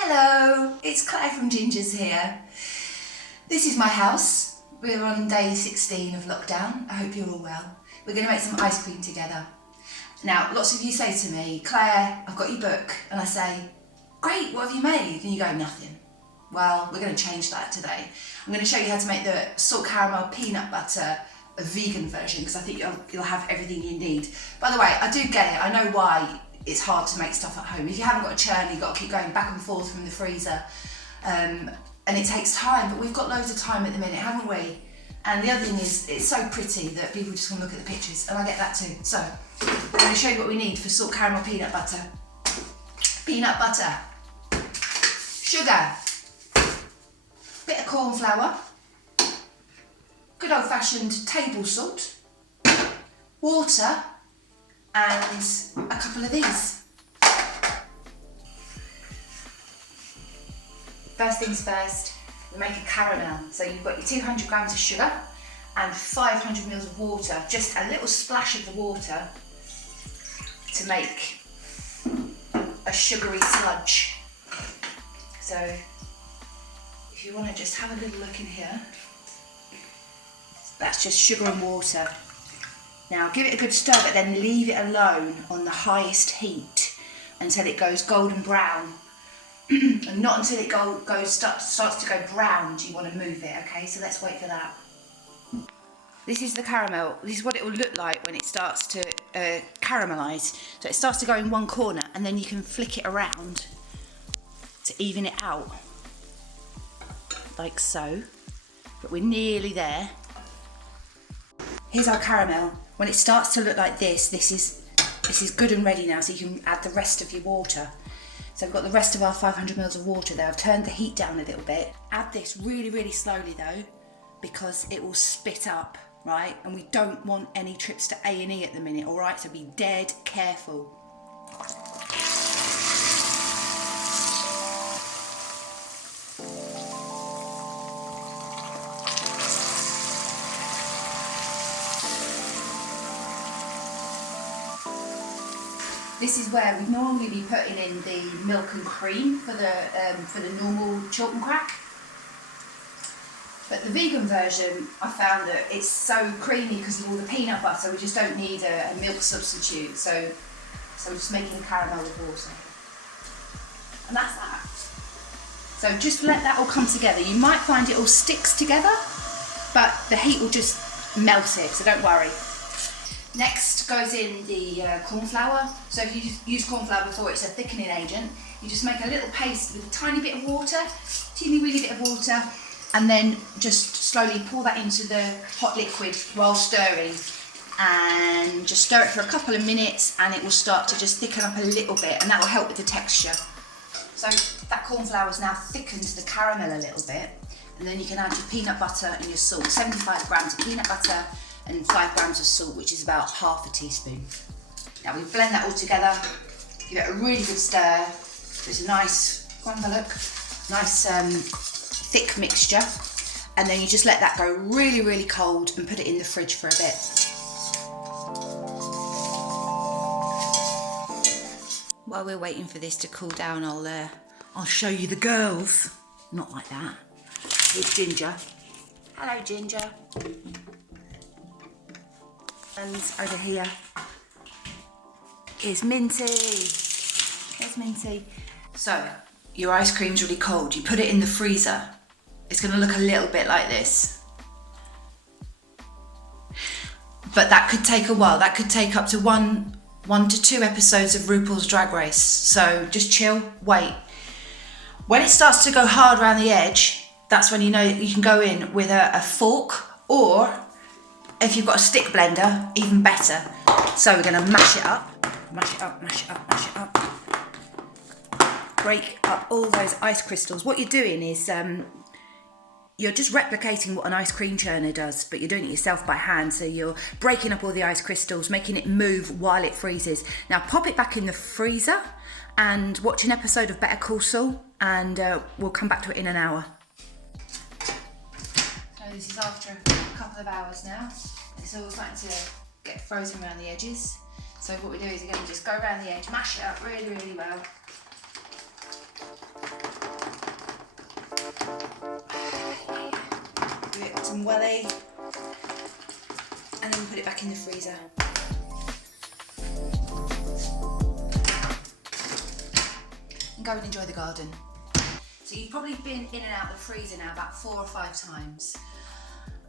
Hello, it's Claire from Ginger's here. This is my house. We're on day 16 of lockdown. I hope you're all well. We're going to make some ice cream together. Now, lots of you say to me, Claire, I've got your book. And I say, great, what have you made? And you go, nothing. Well, we're going to change that today. I'm going to show you how to make the salt caramel peanut butter a vegan version, because I think you'll have everything you need. By the way, I do get it. I know why it's hard to make stuff at home. If you haven't got a churn, you've got to keep going back and forth from the freezer. And it takes time, but we've got loads of time at the minute, haven't we? And the other thing is, it's so pretty that people just want to look at the pictures, and I get that too. So, I'm going to show you what we need for salt caramel peanut butter. Peanut butter, sugar, bit of corn flour, good old fashioned table salt, water, and a couple of these. First things first, we make a caramel. So you've got your 200 grams of sugar and 500 mils of water, just a little splash of the water to make a sugary sludge. So if you want to just have a little look in here, that's just sugar and water. Now give it a good stir, but then leave it alone on the highest heat until it goes golden brown. And not until it starts to go brown do you want to move it, okay? So let's wait for that. This is the caramel. This is what it will look like when it starts to caramelise. So it starts to go in one corner, and then you can flick it around to even it out, like so. But we're nearly there. Here's our caramel. When it starts to look like this, this is good and ready now, so you can add the rest of your water. So I've got the rest of our 500 mils of water there. I've turned the heat down a little bit. Add this really, really slowly though, because it will spit up, right? And we don't want any trips to A&E at the minute, all right? So be dead careful. This is where we'd normally be putting in the milk and cream for the normal chalk and crack. But the vegan version, I found that it's so creamy because of all the peanut butter, we just don't need a milk substitute. So I'm just making a caramel with water. And that's that. So just let that all come together. You might find it all sticks together, but the heat will just melt it, so don't worry. Next goes in the corn flour. So if you use corn flour before, it's a thickening agent. You just make a little paste with a tiny bit of water, teeny weeny bit of water, and then just slowly pour that into the hot liquid while stirring. And just stir it for a couple of minutes, and it will start to just thicken up a little bit, and that will help with the texture. So that corn flour has now thickened the caramel a little bit, and then you can add your peanut butter and your salt. 75 grams of peanut butter and 5 grams of salt, which is about half a teaspoon. Now we blend that all together, give it a really good stir. So it's a nice, go and have a look, nice thick mixture. And then you just let that go really, really cold and put it in the fridge for a bit. While we're waiting for this to cool down, I'll show you the girls. Not like that. Here's Ginger. Hello, Ginger. And over here is Minty. There's Minty. So, your ice cream's really cold. You put it in the freezer. It's going to look a little bit like this. But that could take a while. That could take up to one to two episodes of RuPaul's Drag Race. So just chill, wait. When it starts to go hard around the edge, that's when you know you can go in with a fork, or if you've got a stick blender, even better. So we're going to mash it up, mash it up, mash it up, mash it up. Break up all those ice crystals. What you're doing is you're just replicating what an ice cream churner does, but you're doing it yourself by hand. So you're breaking up all the ice crystals, making it move while it freezes. Now pop it back in the freezer and watch an episode of Better Call Saul, and we'll come back to it in an hour. So this is after a couple of hours now. It's all starting to get frozen around the edges. So what we do is, again, just go around the edge, mash it up really, really well. some welly, and then put it back in the freezer. And go and enjoy the garden. So you've probably been in and out of the freezer now about 4 or 5 times.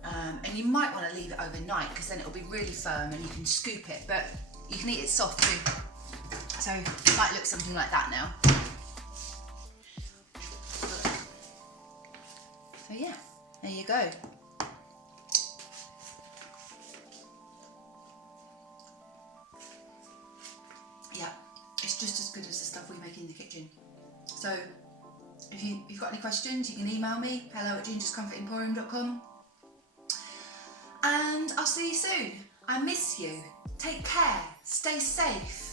And you might want to leave it overnight because then it'll be really firm and you can scoop it, but you can eat it soft too. So it might look something like that now. So yeah, there you go. Yeah, it's just as good as the stuff we make in the kitchen. So if you've got any questions, you can email me, hello@gingerscomfortemporium.com. And I'll see you soon. I miss you. Take care. Stay safe.